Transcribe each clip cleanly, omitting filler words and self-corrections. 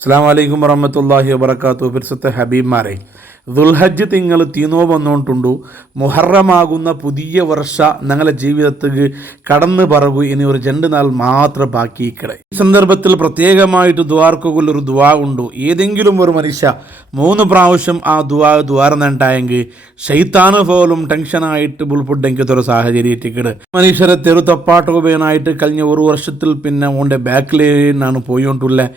അസ്സലാമു അലൈക്കും വറഹ്മത്തുള്ളാഹി വബറകാതുഹു. പരിശുദ്ധ ഹബീബ്മാരെ, ദുൽഹജ്ജ് തിങ്കൾ തീനോ വന്നുകൊണ്ടുണ്ടു. മുഹറമാകുന്ന പുതിയ വർഷ ഞങ്ങളുടെ ജീവിതത്തിൽ കടന്നു പറകു ഇനി ഒരു 2 നാൾ മാത്രം ബാക്കിയിക്കടെ. ഈ സന്ദർഭത്തിൽ പ്രത്യേകമായിട്ട് ദ്വാർക്കുള്ളൊരു ദ്വാ ഉണ്ടു. ഏതെങ്കിലും ഒരു മനുഷ്യ 3 പ്രാവശ്യം ആ ദ്വാർന്നുണ്ടായെങ്കിൽ ശൈത്താന് പോലും ടെൻഷനായിട്ട് ബുൾപുട്ടെങ്കിത്തൊരു സാഹചര്യത്തിക്കട് മനുഷ്യരെ തെറുത്തപ്പാട്ടുപയനായിട്ട് കഴിഞ്ഞ ഒരു വർഷത്തിൽ പിന്നെ ഓൻ്റെ ബാക്കിലേനാണ് പോയോണ്ടുള്ള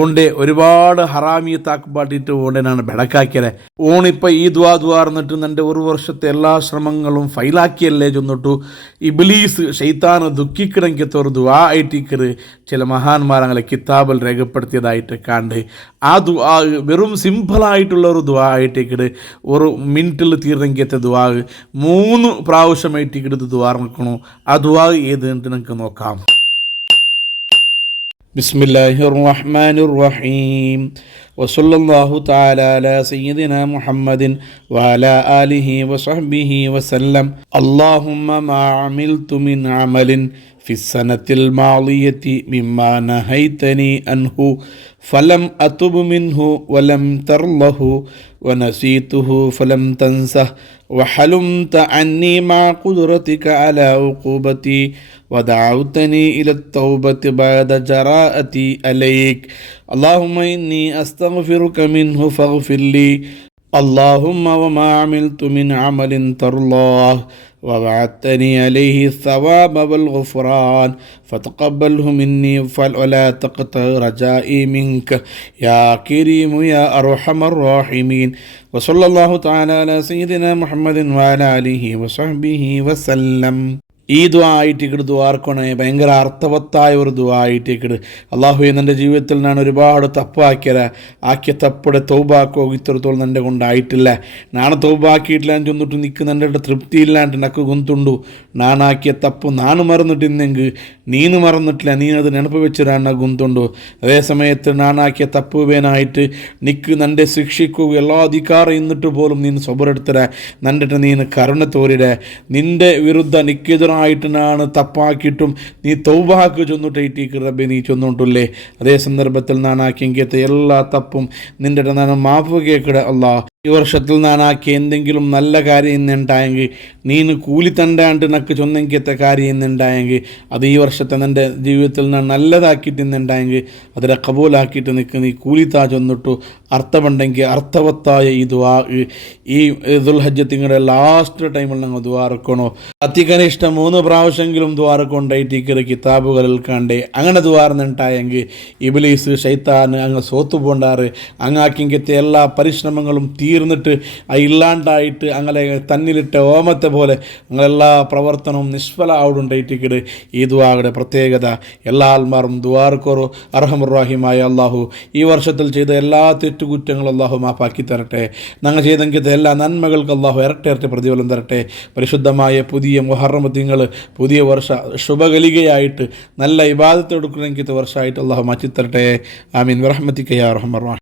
ഓൻ്റെ ഒരുപാട് ഹറാമിയത്താക്കിപ്പാട്ടിട്ട് ഓണ്ടനാണ് ബെടക്കാക്കിയത്. ഓണിപ്പോൾ ഈ ദ്വാർന്നിട്ട് എൻ്റെ ഒരു വർഷത്തെ എല്ലാ ശ്രമങ്ങളും ഫൈലാക്കിയല്ലേ ചെന്നിട്ടു ഇബ്ലീസ് ശൈത്താന് ദുഃഖിക്കണമെങ്കിൽ ഒരു ദ്വാ ആയിട്ടിക്കറ് ചില മഹാന്മാർ അങ്ങനെ കിതാബിൽ രേഖപ്പെടുത്തിയതായിട്ട് കണ്ട് ആ ദ്വാ വെറും സിമ്പിളായിട്ടുള്ള ഒരു ദ്വാ ആയിട്ടിക്കട് ഒരു മിനിറ്റിൽ തീർന്നെങ്കിലത്തെ ദ്വാ 3 പ്രാവശ്യമായിട്ടിക്കടുത്ത് ദ്വാർക്കണു. ആ ദ്വാ ഏത് നമുക്ക് നോക്കാം. ബിസ്മില്ലാഹിർ റഹ്മാനിർ റഹീം വസല്ലല്ലാഹു തആല അലാ സയ്യിദിനാ മുഹമ്മദിൻ വഅലാ ആലിഹി വസഹ്ബിഹി വസല്ലം. അല്ലാഹുമ്മ മാ അമിൽതു മിൻ അമലിൻ ഫിസ്സനത്തിൽ മാളിയത്തി മിമ്മാ നഹൈതനി അൻഹു ഫലം അതുബ് മിൻഹു വലം തർലഹു വനസീതുഹു ഫലം തൻസഹ് വഹലുംത അന്നി മാ ഖുദ്റതിക അലാ ഉഖൂബതി ودعوتني إلى التوبة بعد جراءتي عليك اللهم إني أستغفرك منه فاغفر لي اللهم وما عملت من عمل ترضاه ووعدتني عليه الثواب والغفران فتقبله مني ولا تقطع رجائي منك يا كريم يا أرحم الراحمين وصلى الله تعالى على سيدنا محمد وعلى آله وصحبه وسلم. ഈ ദുആ ആയിട്ടിക്കട് ദ്വാർക്കണേ. ഭയങ്കര അർത്ഥവത്തായ ഒരു ദുആ ആയിട്ടിക്കട്. അള്ളാഹു എൻ്റെ ജീവിതത്തിൽ ഞാൻ ഒരുപാട് ആക്കിയ തപ്പടെ തൗബാക്കോ ഇത്രത്തോളം എൻ്റെ കൊണ്ടായിട്ടില്ല. നാണ് തൗബാക്കിയിട്ടില്ല എന്ന് ചൊന്നിട്ട് നിൽക്കുന്ന എൻ്റെ തൃപ്തിയില്ലാണ്ട് നക്ക് ഗുന്തുണ്ടു. നാനാക്കിയ തപ്പ് നാണ് മറന്നിട്ടിന്നെങ്കിൽ നീന് മറന്നിട്ടില്ല, നീ അത് നെനപ്പ് വെച്ചിരാണ് ഗുന്തുണ്ടു. അതേ സമയത്ത് നാനാക്കിയ തപ്പ് വേനായിട്ട് നിക്ക് നൻ്റെ ശിക്ഷിക്കൂ എല്ലാ അധികാരം ഇന്നിട്ട് പോലും നീന് സ്വബറെടുത്തര നണ്ടിട്ട് നീന് കരുണ തോരിട നിൻ്റെ വിരുദ്ധ നിക്കെതിരായിട്ട് നാണ് തപ്പാക്കിയിട്ടും നീ തൗബാക്ക് ചൊന്നിട്ടേക്ക് റബ്ബെ നീ ചൊന്നുകൊണ്ടുല്ലേ. അതേ സന്ദർഭത്തിൽ നാനാക്കിയെങ്കിലത്തെ എല്ലാ തപ്പും നിൻ്റെ നാണ് മാപ്പ് കേൾക്കട അല്ലാ. ഈ വർഷത്തിൽ നാനാക്കിയ എന്തെങ്കിലും നല്ല കാര്യം ഇന്നുണ്ടായെങ്കിൽ നീന് കൂലി തണ്ടാണ്ട് നക്ക് ചൊന്നെങ്കിലത്തെ കാര്യം ഇന്നുണ്ടായെങ്കിൽ അത് ഈ വർഷത്തെ നിൻ്റെ ജീവിതത്തിൽ ഞാൻ നല്ലതാക്കിയിട്ട് ഇന്നുണ്ടായെങ്കിൽ അതിനെ കബൂലാക്കിയിട്ട് നിൽക്ക് നീ കൂലി താ ചൊന്നിട്ടു അർത്ഥമുണ്ടെങ്കിൽ അർത്ഥവത്തായ ഈ ദുആ ഈ ദുൽഹജ്ജ് തിങ്ങളുടെ ലാസ്റ്റ് ടൈമിൽ ഞങ്ങൾ ദ്വാരക്കണോ. അത്തിക്കനിഷ്ടം 3 പ്രാവശ്യമെങ്കിലും ദ്വാരക്കൊണ്ടായിട്ട് കിതാബുകളിൽ കണ്ടേ അങ്ങനെ ദ്വാർന്നുണ്ടായെങ്കിൽ ഇബ്ലീസ് ശൈത്താൻ അങ്ങ് സോത്തു പോണ്ടാറ് അങ്ങാക്കിങ്കത്തെ എല്ലാ പരിശ്രമങ്ങളും തീർന്നിട്ട് ഇല്ലാണ്ടായിട്ട് അങ്ങനെ തന്നിലിട്ട ഓമത്തെ പോലെ ഞങ്ങളെല്ലാ പ്രവർത്തനവും നിഷ്ഫല ആവുണ്ടായിട്ടിക്കട്. ഈ ദുആയുടെ പ്രത്യേകത എല്ലാ ആൽമാറും ദ്വാർക്കോറോ അർഹമുർ-റഹീമായ അള്ളാഹു ഈ വർഷത്തിൽ ചെയ്ത എല്ലാ തെറ്റുകുറ്റങ്ങളും അള്ളാഹു മാപ്പാക്കി തരട്ടെ. ഞങ്ങൾ ചെയ്തെങ്കിൽ എല്ലാ നന്മകൾക്ക് അള്ളാഹു ഇരട്ടി പ്രതിഫലം തരട്ടെ. പരിശുദ്ധമായ പുതിയ മുഹറം തിങ്കൾ പുതിയ വർഷ ശുഭകലികയായിട്ട് നല്ല ഇബാദത്ത് എടുക്കണമെങ്കിൽ വർഷമായിട്ട് അള്ളാഹു മാറ്റിത്തരട്ടെ. ആമീൻ. റഹ്മത്തിക യാ അർഹമർ റഹീം.